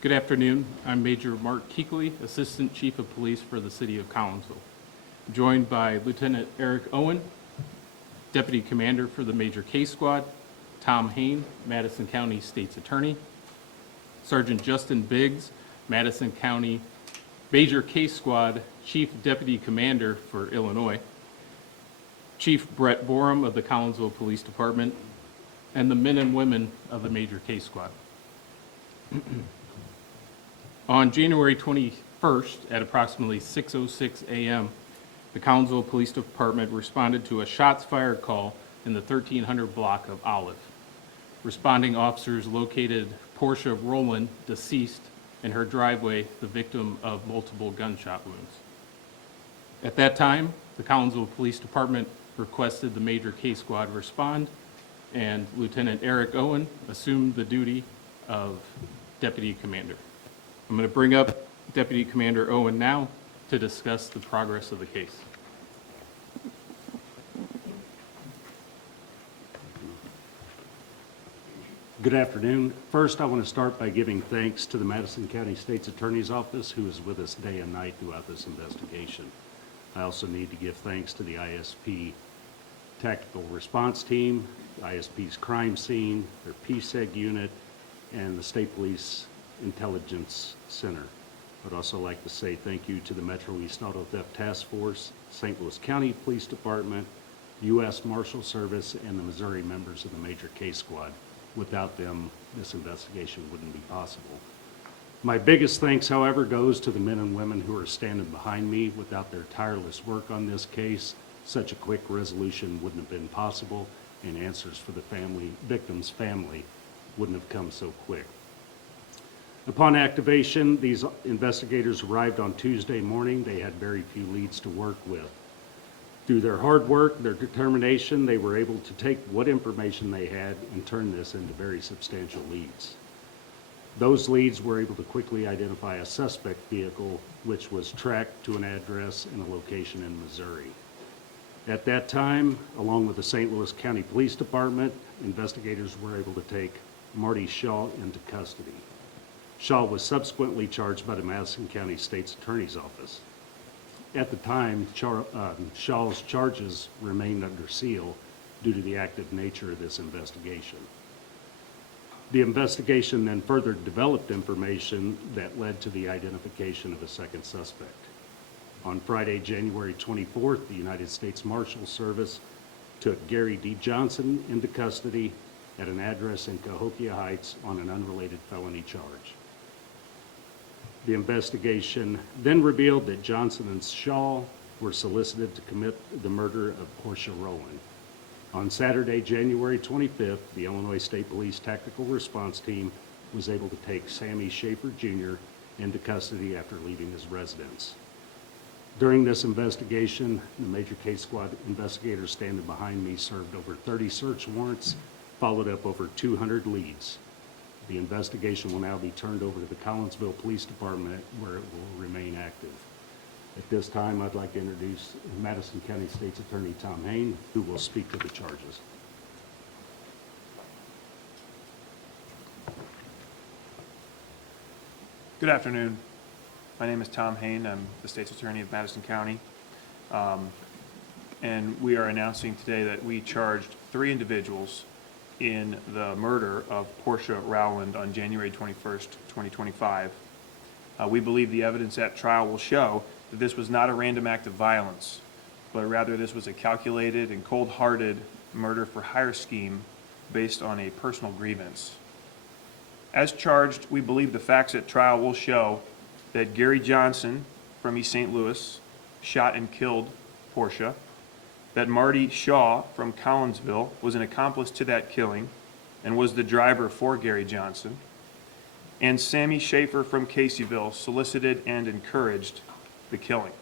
Good afternoon. I'm Major Mark Keekley, Assistant Chief of Police for the City of Collinsville. I'm joined by Lieutenant Eric Owen, Deputy Commander for the Major Case Squad, Tom Hain, Madison County State's Attorney, Sergeant Justin Biggs, Madison County Major Case Squad Chief Deputy Commander for Illinois, Chief Brett Borum of the Collinsville Police Department, and the men and women of the Major Case Squad. On January 21st at approximately 6:06 a.m., the Collinsville Police Department responded to a shots fired call in the 1300 block of Olive. Responding officers located Portia Rowland, deceased, in her driveway, the victim of multiple gunshot wounds. At that time, the Collinsville Police Department requested the Major Case Squad respond, and Lieutenant Eric Owen assumed the duty of Deputy Commander. I'm going to bring up Deputy Commander Owen now to discuss the progress of the case. Good afternoon. First, I want to start by giving thanks to the Madison County State's Attorney's Office, who is with us day and night throughout this investigation. I also need to give thanks to the ISP Tactical Response Team, ISP's Crime Scene, their PSEG unit, and the State Police Intelligence Center. I'd also like to say thank you to the Metro East Auto Theft Task Force, St. Louis County Police Department, U.S. Marshal Service, and the Missouri members of the Major Case Squad. Without them, this investigation wouldn't be possible. My biggest thanks, however, goes to the men and women who are standing behind me. Without their tireless work on this case, such a quick resolution wouldn't have been possible, and answers for the victim's family wouldn't have come so quick. Upon activation, these investigators arrived on Tuesday morning. They had very few leads to work with. Through their hard work, their determination, they were able to take what information they had and turn this into very substantial leads. Those leads were able to quickly identify a suspect vehicle, which was tracked to an address and a location in Missouri. At that time, along with the St. Louis County Police Department, investigators were able to take Marty Shaw into custody. Shaw was subsequently charged by the Madison County State's Attorney's Office. At the time, Shaw's charges remained under seal due to the active nature of this investigation. The investigation then further developed information that led to the identification of a second suspect. On Friday, January 24th, the United States Marshal Service took Gary D. Johnson into custody at an address in Cahokia Heights on an unrelated felony charge. The investigation then revealed that Johnson and Shaw were solicited to commit the murder of Portia Rowland. On Saturday, January 25th, the Illinois State Police Tactical Response Team was able to take Sammy Schaefer Jr. into custody after leaving his residence. During this investigation, the Major Case Squad investigators standing behind me served over 30 search warrants, followed up over 200 leads. The investigation will now be turned over to the Collinsville Police Department, where it will remain active. At this time, I'd like to introduce Madison County State's Attorney Tom Hain, who will speak to the charges. Good afternoon. My name is Tom Hain. I'm the State's Attorney of Madison County. And we are announcing today that we charged 3 individuals in the murder of Portia Rowland on January 21st, 2025. We believe the evidence at trial will show that this was not a random act of violence, but rather this was a calculated and cold-hearted murder for hire scheme based on a personal grievance. As charged, we believe the facts at trial will show that Gary Johnson from East St. Louis shot and killed Portia, that Marty Shaw from Collinsville was an accomplice to that killing and was the driver for Gary Johnson, and Sammy Schaefer from Caseyville solicited and encouraged the killing.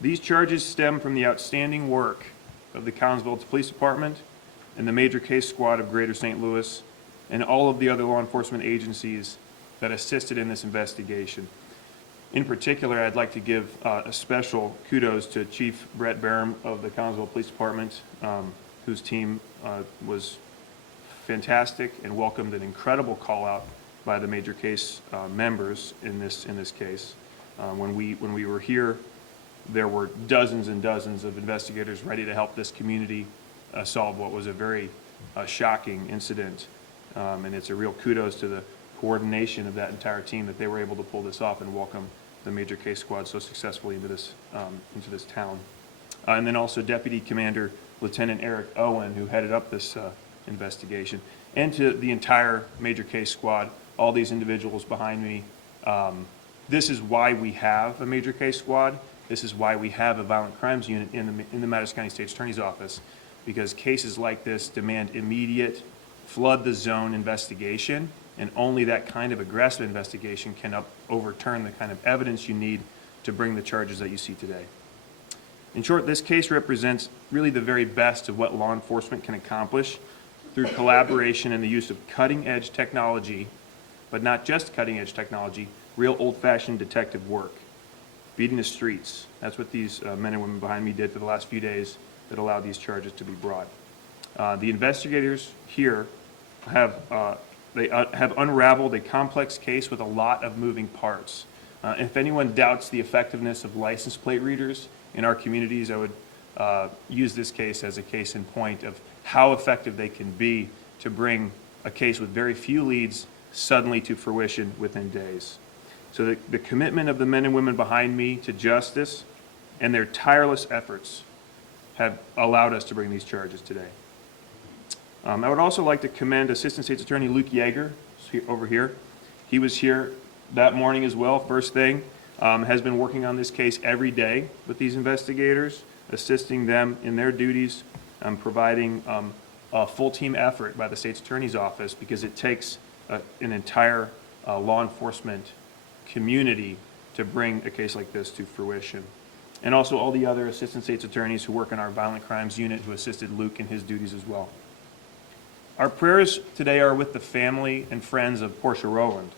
These charges stem from the outstanding work of the Collinsville Police Department and the Major Case Squad of Greater St. Louis and all of the other law enforcement agencies that assisted in this investigation. In particular, I'd like to give a special kudos to Chief Brett Borum of the Collinsville Police Department, whose team was fantastic and welcomed an incredible call out by the major case members in this case. When we were here, there were dozens and dozens of investigators ready to help this community solve what was a very shocking incident. And it's a real kudos to the coordination of that entire team that they were able to pull this off and welcome the major case squad so successfully into this town. And then also Deputy Commander Lieutenant Eric Owen, who headed up this investigation, and to the entire major case squad, all these individuals behind me. This is why we have a major case squad. This is why we have a violent crimes unit in the Madison County State's Attorney's Office, because cases like this demand immediate, flood the zone investigation, and only that kind of aggressive investigation can overturn the kind of evidence you need to bring the charges that you see today. In short, this case represents really the very best of what law enforcement can accomplish through collaboration and the use of cutting-edge technology, but not just cutting-edge technology, real old-fashioned detective work. Beating the streets. That's what these men and women behind me did for the last few days that allowed these charges to be brought. The investigators here have unraveled a complex case with a lot of moving parts. If anyone doubts the effectiveness of license plate readers in our communities, I would use this case as a case in point of how effective they can be to bring a case with very few leads suddenly to fruition within days. So the commitment of the men and women behind me to justice and their tireless efforts have allowed us to bring these charges today. I would also like to commend Assistant State's Attorney Luke Yeager over here. He was here that morning as well, first thing, has been working on this case every day with these investigators, assisting them in their duties, providing a full team effort by the State's Attorney's Office, because it takes an entire law enforcement community to bring a case like this to fruition. And also all the other Assistant State's Attorneys who work in our Violent Crimes Unit who assisted Luke in his duties as well. Our prayers today are with the family and friends of Portia Rowland.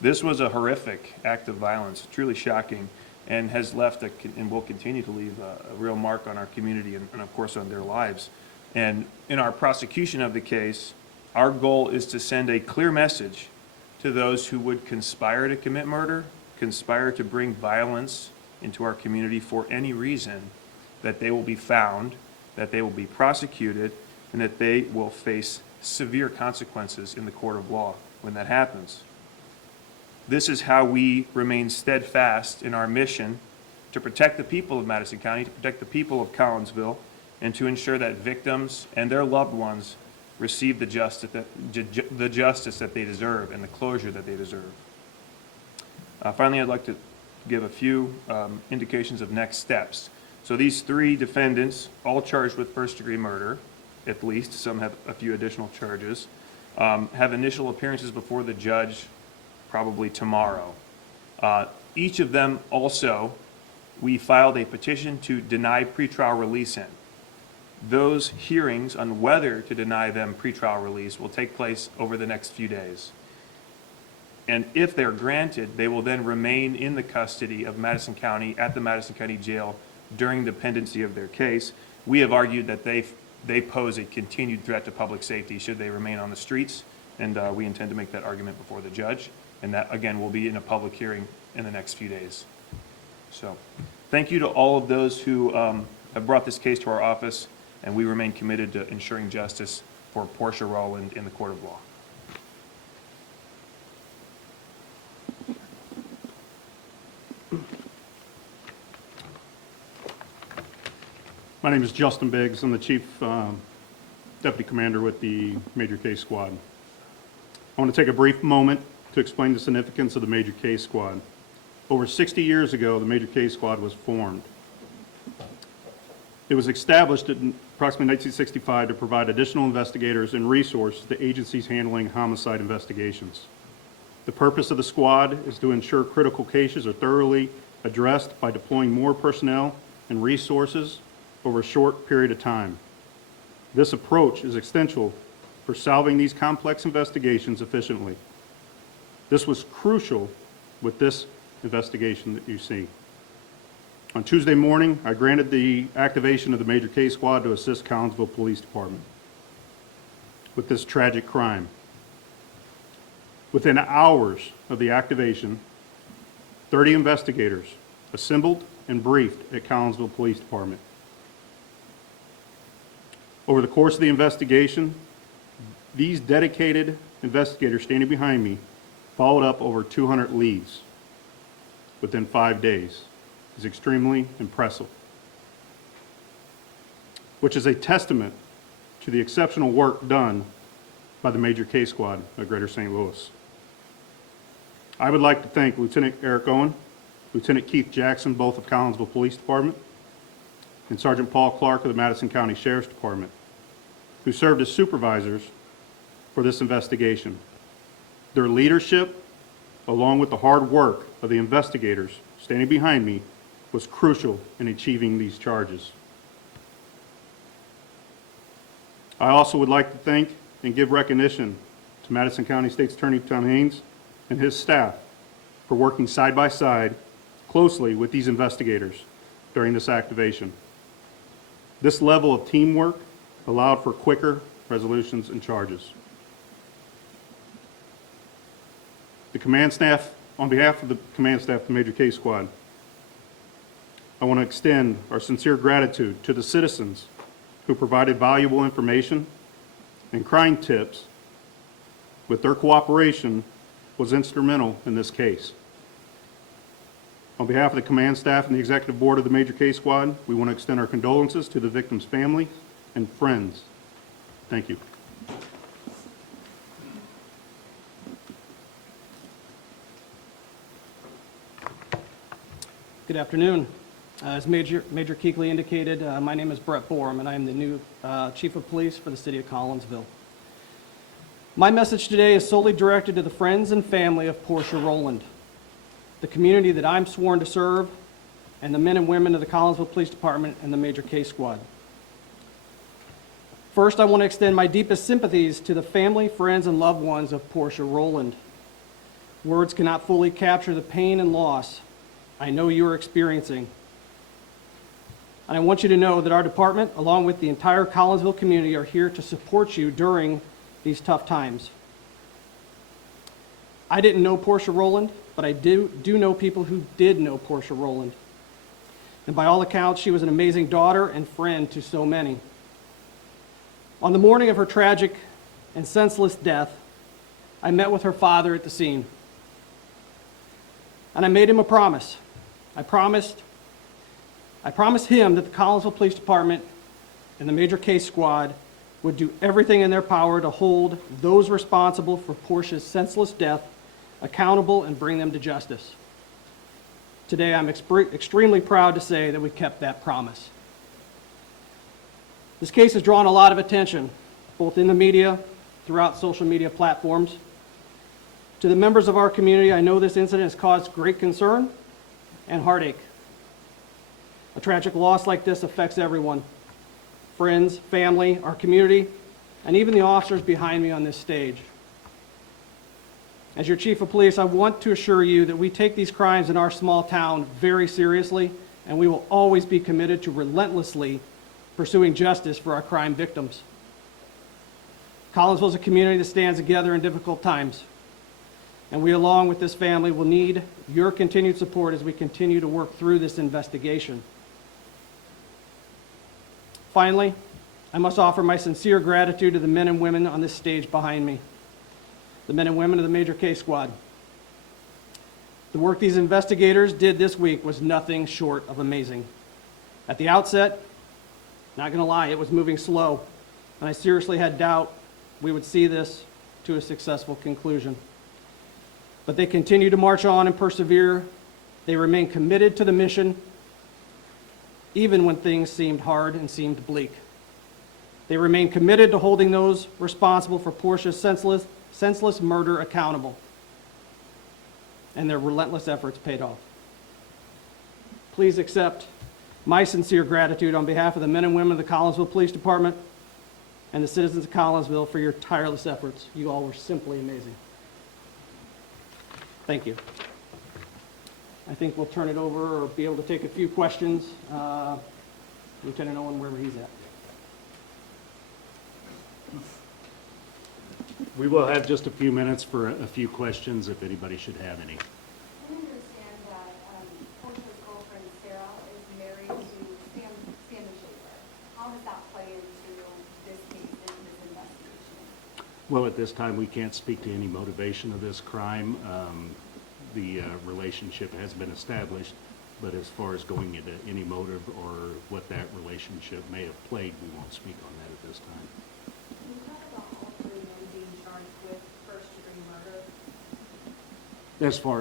This was a horrific act of violence, truly shocking, and has left and will continue to leave a real mark on our community and of course on their lives. And in our prosecution of the case, our goal is to send a clear message to those who would conspire to commit murder, conspire to bring violence into our community for any reason, that they will be found, that they will be prosecuted, and that they will face severe consequences in the court of law when that happens. This is how we remain steadfast in our mission to protect the people of Madison County, to protect the people of Collinsville, and to ensure that victims and their loved ones receive the justice that they deserve and the closure that they deserve. Finally, I'd like to give a few indications of next steps. So these three defendants, all charged with first-degree murder, at least, some have a few additional charges, have initial appearances before the judge probably tomorrow. Each of them also, we filed a petition to deny pretrial release in. Those hearings on whether to deny them pretrial release will take place over the next few days. And if they're granted, they will then remain in the custody of Madison County at the Madison County Jail during the pendency of their case. We have argued that they pose a continued threat to public safety should they remain on the streets, and we intend to make that argument before the judge. And that, again, will be in a public hearing in the next few days. So thank you to all of those who have brought this case to our office, and we remain committed to ensuring justice for Portia Rowland in the court of law. My name is Justin Biggs. I'm the Chief Deputy Commander with the Major Case Squad. I want to take a brief moment to explain the significance of the Major Case Squad. Over 60 years ago, the Major Case Squad was formed. It was established in approximately 1965 to provide additional investigators and resources to agencies handling homicide investigations. The purpose of the squad is to ensure critical cases are thoroughly addressed by deploying more personnel and resources over a short period of time. This approach is essential for solving these complex investigations efficiently. This was crucial with this investigation that you see. On Tuesday morning, I granted the activation of the Major Case Squad to assist Collinsville Police Department with this tragic crime. Within hours of the activation, 30 investigators assembled and briefed at Collinsville Police Department. Over the course of the investigation, these dedicated investigators standing behind me followed up over 200 leads within 5 days. It's extremely impressive, which is a testament to the exceptional work done by the Major Case Squad of Greater St. Louis. I would like to thank Lieutenant Eric Owen, Lieutenant Keith Jackson, both of Collinsville Police Department, and Sergeant Paul Clark of the Madison County Sheriff's Department, who served as supervisors for this investigation. Their leadership, along with the hard work of the investigators standing behind me, was crucial in achieving these charges. I also would like to thank and give recognition to Madison County State's Attorney Tom Haynes and his staff for working side by side closely with these investigators during this activation. This level of teamwork allowed for quicker resolutions and charges. The command staff, on behalf of the command staff of the Major Case Squad, I want to extend our sincere gratitude to the citizens who provided valuable information and crime tips. With their cooperation was instrumental in this case. On behalf of the command staff and the executive board of the Major Case Squad, we want to extend our condolences to the victims' families and friends. Thank you. Good afternoon. As Major Keekley indicated, my name is Brett Borum, and I am the new Chief of Police for the City of Collinsville. My message today is solely directed to the friends and family of Portia Rowland, the community that I'm sworn to serve, and the men and women of the Collinsville Police Department and the Major Case Squad. First, I want to extend my deepest sympathies to the family, friends, and loved ones of Portia Rowland. Words cannot fully capture the pain and loss I know you are experiencing. And I want you to know that our department, along with the entire Collinsville community, are here to support you during these tough times. I didn't know Portia Rowland, but I do know people who did know Portia Rowland. And by all accounts, she was an amazing daughter and friend to so many. On the morning of her tragic and senseless death, I met with her father at the scene. And I made him a promise. I promised him that the Collinsville Police Department and the Major Case Squad would do everything in their power to hold those responsible for Portia's senseless death accountable and bring them to justice. Today, I'm extremely proud to say that we kept that promise. This case has drawn a lot of attention, both in the media, throughout social media platforms. To the members of our community, I know this incident has caused great concern and heartache. A tragic loss like this affects everyone: friends, family, our community, and even the officers behind me on this stage. As your Chief of Police, I want to assure you that we take these crimes in our small town very seriously, and we will always be committed to relentlessly pursuing justice for our crime victims. Collinsville is a community that stands together in difficult times, and we, along with this family, will need your continued support as we continue to work through this investigation. Finally, I must offer my sincere gratitude to the men and women on this stage behind me, the men and women of the Major Case Squad. The work these investigators did this week was nothing short of amazing. At the outset, not going to lie, it was moving slow, and I seriously had doubt we would see this to a successful conclusion. But they continue to march on and persevere. They remain committed to the mission, even when things seemed hard and seemed bleak. They remain committed to holding those responsible for Portia's senseless murder accountable. And their relentless efforts paid off. Please accept my sincere gratitude on behalf of the men and women of the Collinsville Police Department and the citizens of Collinsville for your tireless efforts. You all were simply amazing. Thank you. I think we'll turn it over or be able to take a few questions. Lieutenant Owen, wherever he's at. We will have just a few minutes for a few questions if anybody should have any. I understand that Portia's girlfriend Sarah is married to Sammy Schaefer. How does that play into this case and this investigation? Well, at this time, we can't speak to any motivation of this crime. The relationship has been established, but as far as going into any motive or what that relationship may have played, we won't speak on that at this time. Can you talk about all three men being charged with first-degree murder?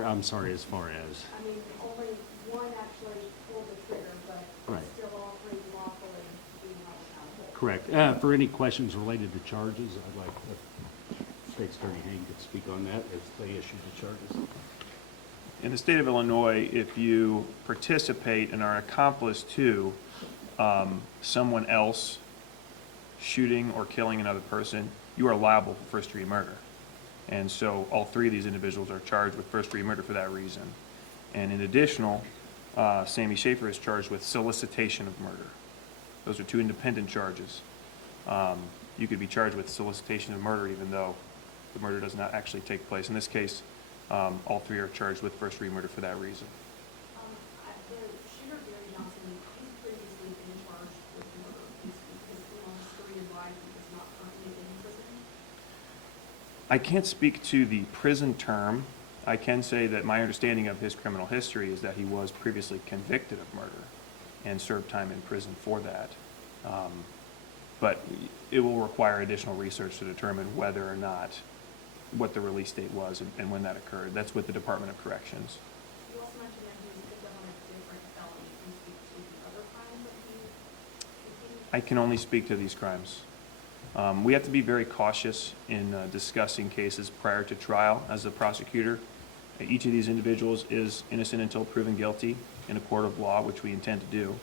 I'm sorry, as far as, I mean, only one actually pulled the trigger, but Right. still all three lawfully being held accountable. correct. For any questions related to charges, I'd like State's Attorney Hain could speak on that as they issue the charges. In the state of Illinois, if you participate and are an accomplice to someone else shooting or killing another person, you are liable for first-degree murder. And so all three of these individuals are charged with first-degree murder for that reason. And in additional, Sammy Schaefer is charged with solicitation of murder. Those are two independent charges. You could be charged with solicitation of murder even though the murder does not actually take place. In this case, all three are charged with first-degree murder for that reason. The shooter, Gary Johnson, he's previously been charged with murder. His criminal history and why he is not currently in prison. I can't speak to the prison term. I can say that my understanding of his criminal history is that he was previously convicted of murder and served time in prison for that. But it will require additional research to determine whether or not, what the release date was and when that occurred. That's with the Department of Corrections. You also mentioned that he was picked up on a different felony. Can you speak to the other crimes that he committed? I can only speak to these crimes. We have to be very cautious in discussing cases prior to trial as a prosecutor. Each of these individuals is innocent until proven guilty in a court of law, which we intend to do.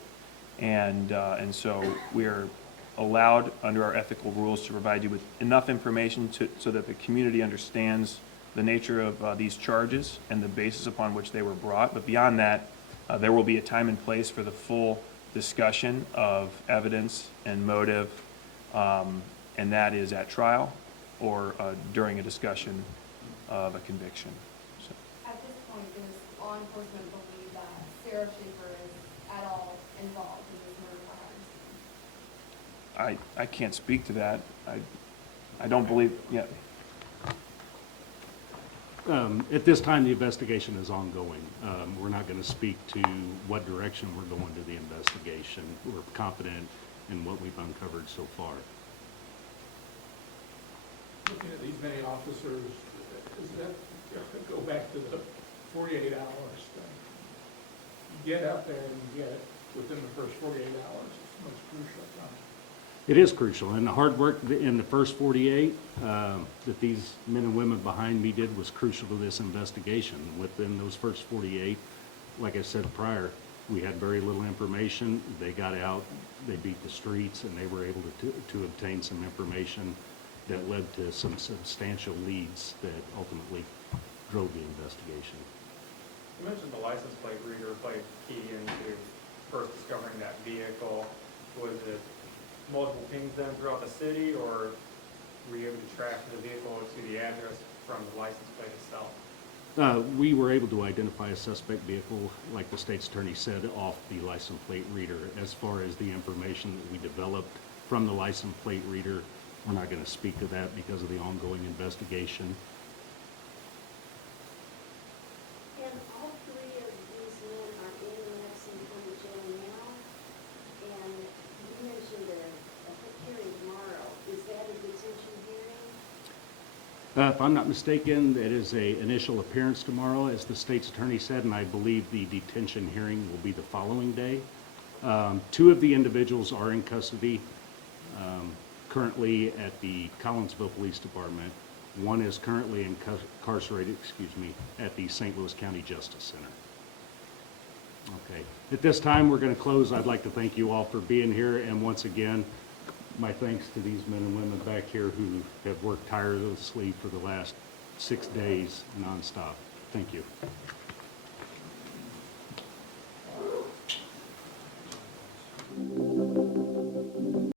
And so we are allowed under our ethical rules to provide you with enough information so that the community understands the nature of these charges and the basis upon which they were brought. But beyond that, there will be a time and place for the full discussion of evidence and motive, and that is at trial or during a discussion of a conviction. So, At this point, does law enforcement believe that Sarah Schaefer is at all involved in this murder by Hardison? I can't speak to that. I don't believe, yeah. At this time, the investigation is ongoing. We're not going to speak to what direction we're going to the investigation. We're confident in what we've uncovered so far. Looking at these many officers, does that go back to the 48 hours thing? You get out there and you get it within the first 48 hours. It's the most crucial time. It is crucial, and the hard work in the first 48 that these men and women behind me did was crucial to this investigation. Within those first 48, like I said prior, we had very little information. They got out, they beat the streets, and they were able to obtain some information that led to some substantial leads that ultimately drove the investigation. You mentioned the license plate reader played key into first discovering that vehicle. Was it multiple pings then throughout the city, or were you able to track the vehicle to the address from the license plate itself? We were able to identify a suspect vehicle, like the state's attorney said, off the license plate reader. As far as the information that we developed from the license plate reader, we're not going to speak to that because of the ongoing investigation. And all three of these men are in Madison County Jail now, and you mentioned a hearing tomorrow. Is that a detention hearing? If I'm not mistaken, it is a initial appearance tomorrow, as the state's attorney said, and I believe the detention hearing will be the following day. Two of the individuals are in custody currently at the Collinsville Police Department. One is currently incarcerated, at the St. Louis County Justice Center. Okay. At this time, we're going to close. I'd like to thank you all for being here, and once again, my thanks to these men and women back here who have worked tirelessly for the last 6 days nonstop. Thank you.